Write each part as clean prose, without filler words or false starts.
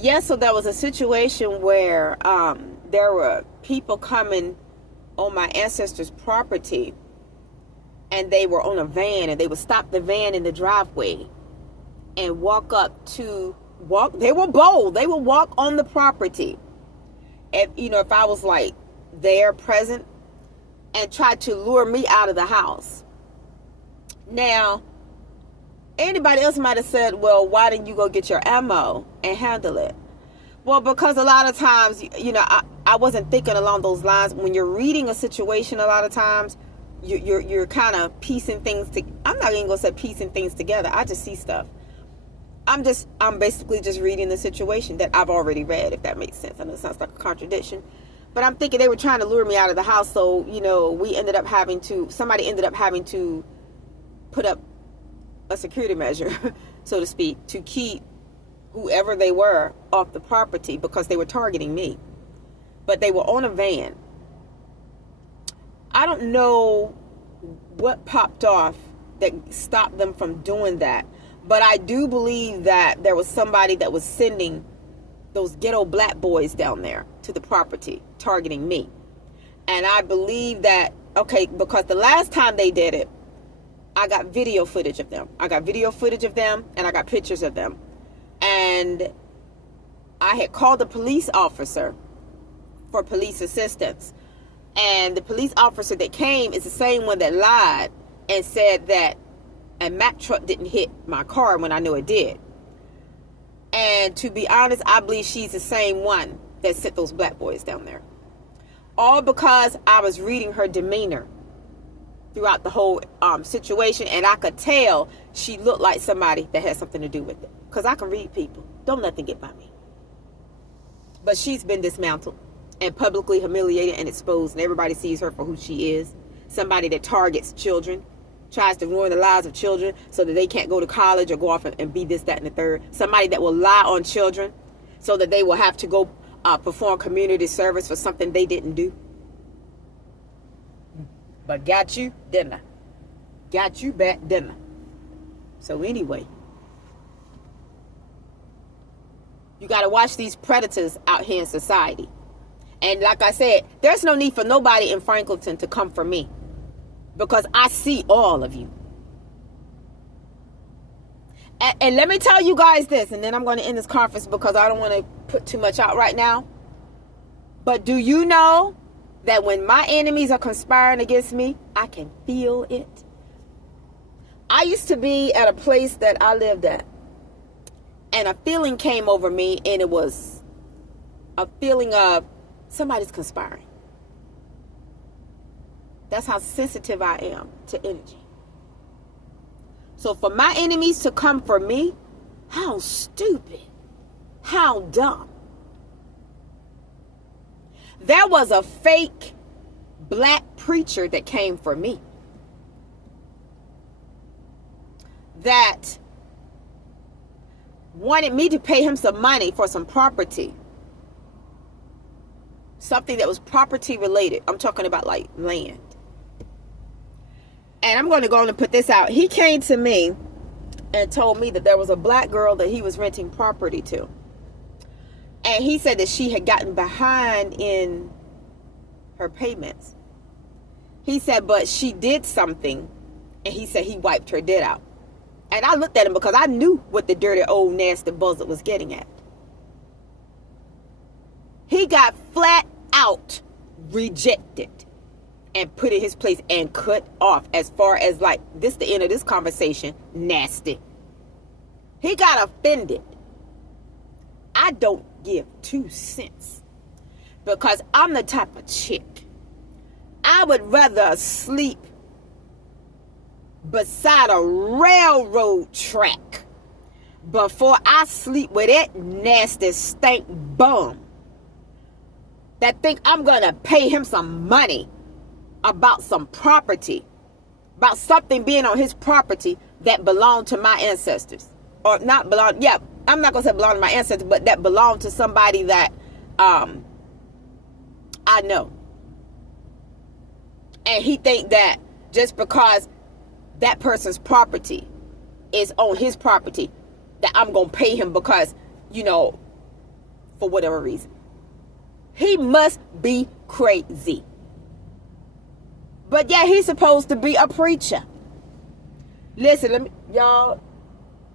Yeah, so there was a situation where there were people coming on my ancestors' property, and they were on a van, and they would stop the van in the driveway and they were bold. They would walk on the property. If I was like there present, and try to lure me out of the house. Now, anybody else might have said, well, why didn't you go get your ammo and handle it? Well, because a lot of times, I wasn't thinking along those lines. When you're reading a situation, a lot of times, you're kind of piecing things together. I'm not even going to say piecing things together. I just see stuff. I'm basically just reading the situation that I've already read, if that makes sense. I know it sounds like a contradiction. But I'm thinking they were trying to lure me out of the house. So, somebody ended up having to put up a security measure, so to speak, to keep whoever they were off the property because they were targeting me. But they were on a van. I don't know what popped off that stopped them from doing that. But I do believe that there was somebody that was sending those ghetto black boys down there to the property, targeting me. And I believe that, because the last time they did it, I got video footage of them. And I got pictures of them. And I had called the police officer for police assistance. And the police officer that came is the same one that lied and said that a Mack truck didn't hit my car when I knew it did. And to be honest, I believe she's the same one that sent those black boys down there. All because I was reading her demeanor throughout the whole situation. And I could tell she looked like somebody that had something to do with it. Because I can read people. Don't nothing get by me. But she's been dismantled and publicly humiliated and exposed. And everybody sees her for who she is. Somebody that targets children. Tries to ruin the lives of children so that they can't go to college or go off and be this, that, and the third. Somebody that will lie on children so that they will have to go perform community service for something they didn't do. But got you, didn't I? Got you back, didn't I? So anyway, you got to watch these predators out here in society. And like I said, there's no need for nobody in Franklinton to come for me. Because I see all of you. And let me tell you guys this, and then I'm going to end this conference because I don't want to put too much out right now. But do you know that when my enemies are conspiring against me, I can feel it? I used to be at a place that I lived at. And a feeling came over me, and it was a feeling of somebody's conspiring. That's how sensitive I am to energy. So for my enemies to come for me, how stupid, how dumb. There was a fake black preacher that came for me. That wanted me to pay him some money for some property. Something that was property related. I'm talking about like land. And I'm going to go on and put this out. He came to me and told me that there was a black girl that he was renting property to. And he said that she had gotten behind in her payments. He said, but she did something. And he said he wiped her debt out. And I looked at him because I knew what the dirty old nasty buzzard was getting at. He got flat out rejected. And put in his place and cut off as far as like this the end of this conversation. Nasty. He got offended. I don't give 2 cents because I'm the type of chick. I would rather sleep beside a railroad track before I sleep with that nasty stank bum that think I'm gonna pay him some money about some property, about something being on his property that belonged to my ancestors. Or not belong, yeah, I'm not going to say belong to my ancestors, but that belonged to somebody that I know. And he think that just because that person's property is on his property, that I'm going to pay him because, for whatever reason. He must be crazy. But yeah, he's supposed to be a preacher. Listen, y'all,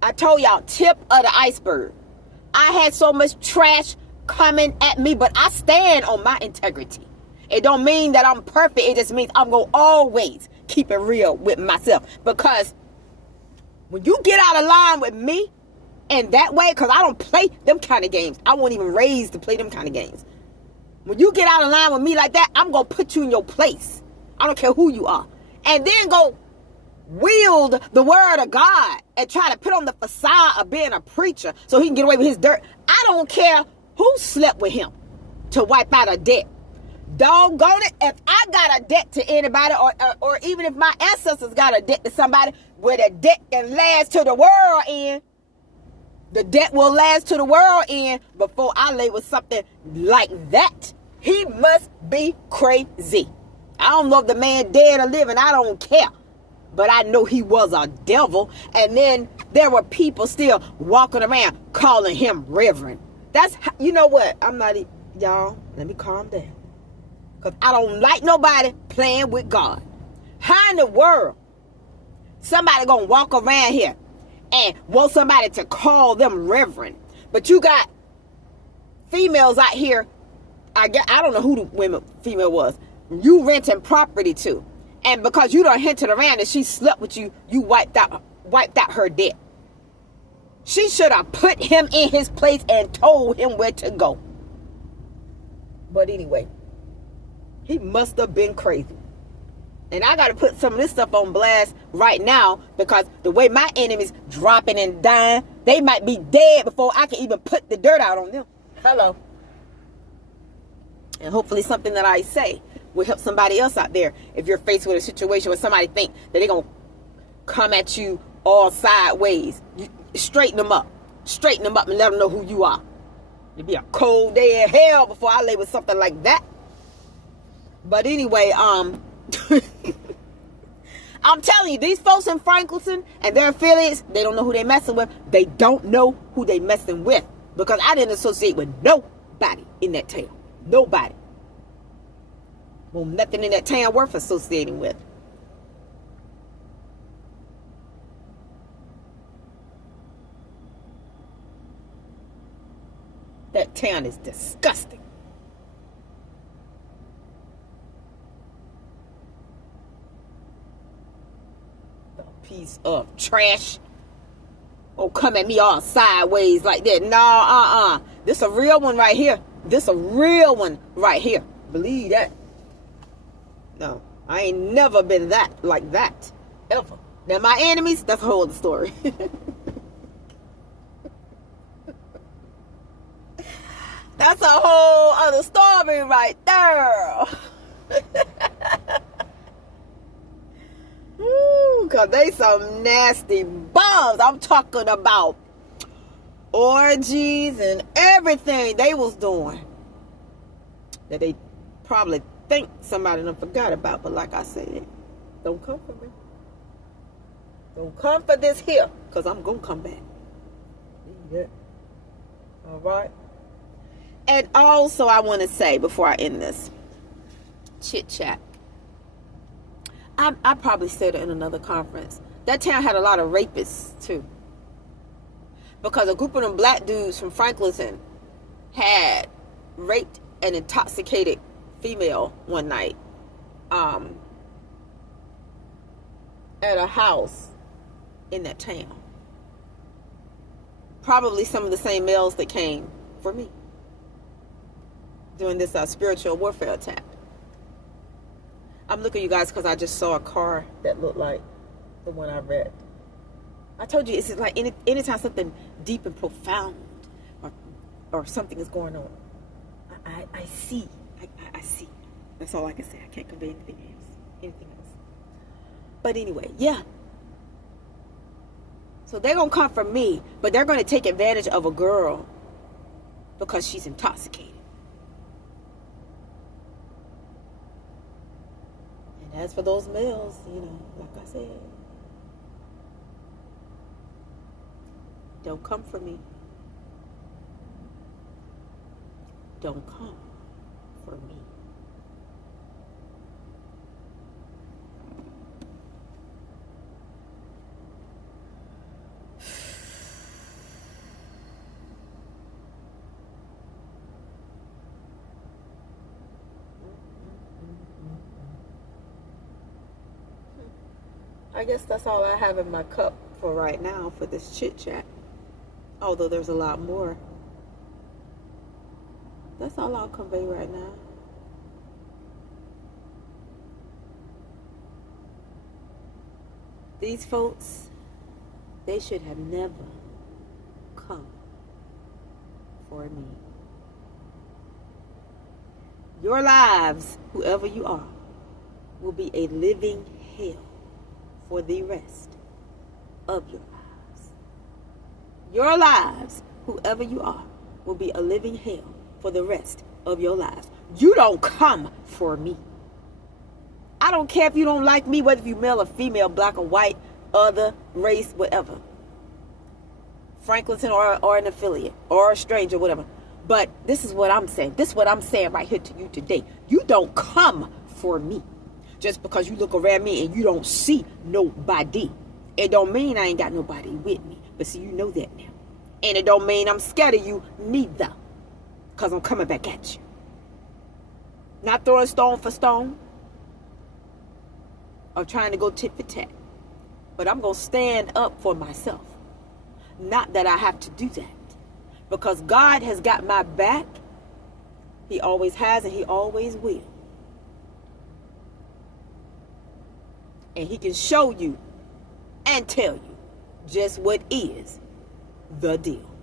I told y'all, tip of the iceberg. I had so much trash coming at me, but I stand on my integrity. It don't mean that I'm perfect. It just means I'm going to always keep it real with myself. Because when you get out of line with me in that way, because I don't play them kind of games. I wasn't even raised to play them kind of games. When you get out of line with me like that, I'm going to put you in your place. I don't care who you are. And then go wield the word of God and try to put on the facade of being a preacher so he can get away with his dirt. I don't care who slept with him to wipe out a debt. Doggone it, if I got a debt to anybody, or even if my ancestors got a debt to somebody, where the debt can last to the world end, the debt will last to the world end before I lay with something like that. He must be crazy. I don't know if the man dead or living, I don't care. But I know he was a devil. And then there were people still walking around calling him reverend. That's, you know what? Y'all, let me calm down. Because I don't like nobody playing with God. How in the world somebody gonna walk around here and want somebody to call them reverend? But you got females out here, I don't know who the female was, you renting property to. And because you done hinted around and she slept with you, you wiped out her debt. She should have put him in his place and told him where to go. But anyway, he must have been crazy. And I got to put some of this stuff on blast right now, because the way my enemies dropping and dying, they might be dead before I can even put the dirt out on them. Hello. And hopefully something that I say will help somebody else out there. If you're faced with a situation where somebody think that they're going to come at you all sideways, you straighten them up. Straighten them up and let them know who you are. It'd be a cold day in hell before I lay with something like that. But anyway, I'm telling you, these folks in Franklinton and their affiliates, they don't know who they messing with. They don't know who they messing with. Because I didn't associate with nobody in that town. Nobody. Well, nothing in that town worth associating with. That town is disgusting. A piece of trash. Oh, come at me all sideways like that. No, This a real one right here. This a real one right here. Believe that. No, I ain't never been like that. Ever. Now, my enemies, that's a whole other story. That's a whole other story right there. Ooh, cause they some nasty bums. I'm talking about orgies and everything they was doing that they probably think somebody done forgot about. But like I said, don't come for me. Don't come for this here, cause I'm gonna come back. Yeah. All right. And also, I want to say before I end this chit chat, I probably said it in another conference. That town had a lot of rapists too, because a group of them black dudes from Franklinton had raped an intoxicated female one night at a house in that town. Probably some of the same males that came for me during this spiritual warfare attack. I'm looking at you guys because I just saw a car that looked like the one I read. I told you, it's like anytime something deep and profound or something is going on, I see. I see. That's all I can say. I can't convey anything else. But anyway, yeah. So they're going to come for me, but they're going to take advantage of a girl because she's intoxicated. And as for those males, like I said, don't come for me. don't come for me. I guess that's all I have in my cup for right now for this chit chat. Although there's a lot more. That's all I'll convey right now. These folks, they should have never come for me. Your lives, whoever you are, will be a living hell for the rest of your lives. Your lives, whoever you are, will be a living hell for the rest of your lives. You don't come for me. I don't care if you don't like me, whether you're male or female, black or white, other, race, whatever. Franklinton or an affiliate or a stranger, whatever. But this is what I'm saying. This is what I'm saying right here to you today. You don't come for me. Just because you look around me and you don't see nobody. It don't mean I ain't got nobody with me. But see, you know that now. And it don't mean I'm scared of you neither. Because I'm coming back at you. Not throwing stone for stone. Or trying to go tit for tat. But I'm going to stand up for myself. Not that I have to do that. Because God has got my back. He always has and he always will. And he can show you and tell you just what is the deal.